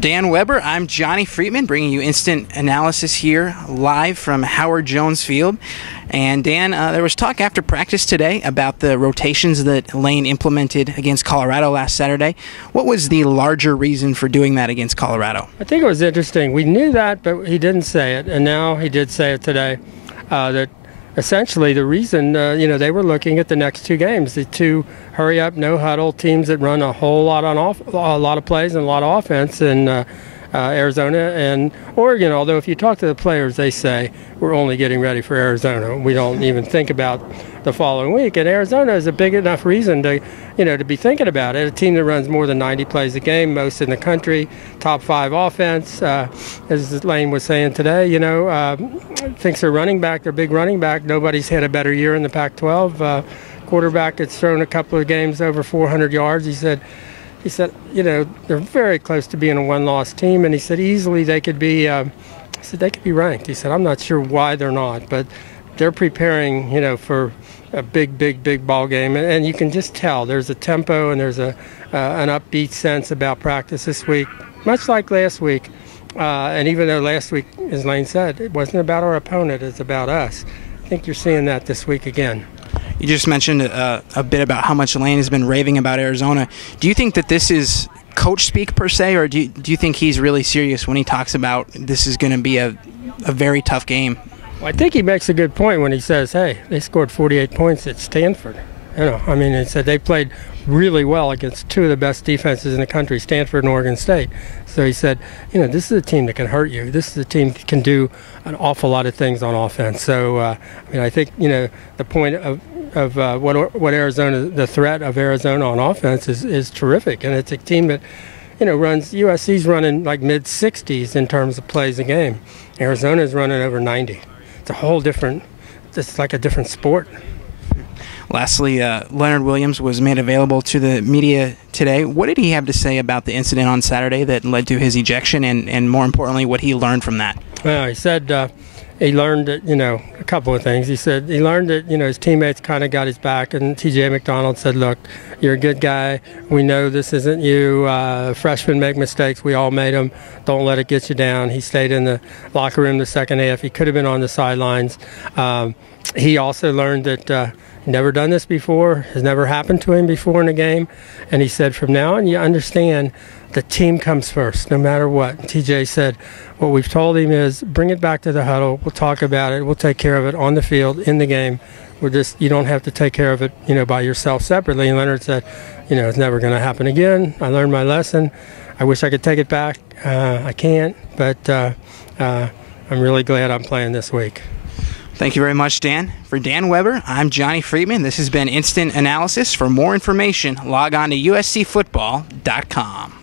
For Dan Weber, I'm Johnie Freatman, bringing you instant analysis here live from Howard Jones Field. And Dan, there was talk after practice today about the rotations that Lane implemented against Colorado last Saturday. What was the larger reason for doing that against Colorado? I think it was interesting. We knew that, but he didn't say it, and now he did say it today. That essentially the reason, they were looking at the next two games, the two hurry-up, no-huddle teams that run a whole lot a lot of plays and a lot of offense in Arizona and Oregon. Although if you talk to the players, they say we're only getting ready for Arizona. We don't even think about the following week. And Arizona is a big enough reason to be thinking about it. A team that runs more than 90 plays a game, most in the country, top 5 offense. As Lane was saying today, thinks their running back, their big running back, nobody's had a better year in the Pac-12. Quarterback that's thrown a couple of games over 400 yards. He said, they're very close to being a one-loss team, and he said easily they could be. They could be ranked. He said, I'm not sure why they're not, but they're preparing, for a big ball game, and you can just tell there's a tempo and there's an upbeat sense about practice this week, much like last week. And even though last week, as Lane said, it wasn't about our opponent, it's about us. I think you're seeing that this week again. You just mentioned a bit about how much Lane has been raving about Arizona. Do you think that this is coach speak per se, or do you think he's really serious when he talks about this is going to be a very tough game? Well, I think he makes a good point when he says, hey, they scored 48 points at Stanford. He said they played really well against two of the best defenses in the country, Stanford and Oregon State. So he said, this is a team that can hurt you. This is a team that can do an awful lot of things on offense. So, I think, the point of what Arizona, the threat of Arizona on offense is terrific. And it's a team that, runs, USC's running like mid-60s in terms of plays a game. Arizona's running over 90. It's like a different sport. Lastly, Leonard Williams was made available to the media today. What did he have to say about the incident on Saturday that led to his ejection, and more importantly, what he learned from that? Well, he said he learned that, a couple of things. He said he learned that, his teammates kind of got his back, and T.J. McDonald said, look, you're a good guy. We know this isn't you. Freshmen make mistakes. We all made them. Don't let it get you down. He stayed in the locker room the second half. He could have been on the sidelines. He also learned that never done this before, has never happened to him before in a game. And he said, from now on, you understand the team comes first, no matter what. And TJ said, what we've told him is bring it back to the huddle. We'll talk about it. We'll take care of it on the field, in the game. You don't have to take care of it, by yourself separately. And Leonard said, it's never going to happen again. I learned my lesson. I wish I could take it back. I can't, but I'm really glad I'm playing this week. Thank you very much, Dan. For Dan Weber, I'm Johnie Freatman. This has been Instant Analysis. For more information, log on to uscfootball.com.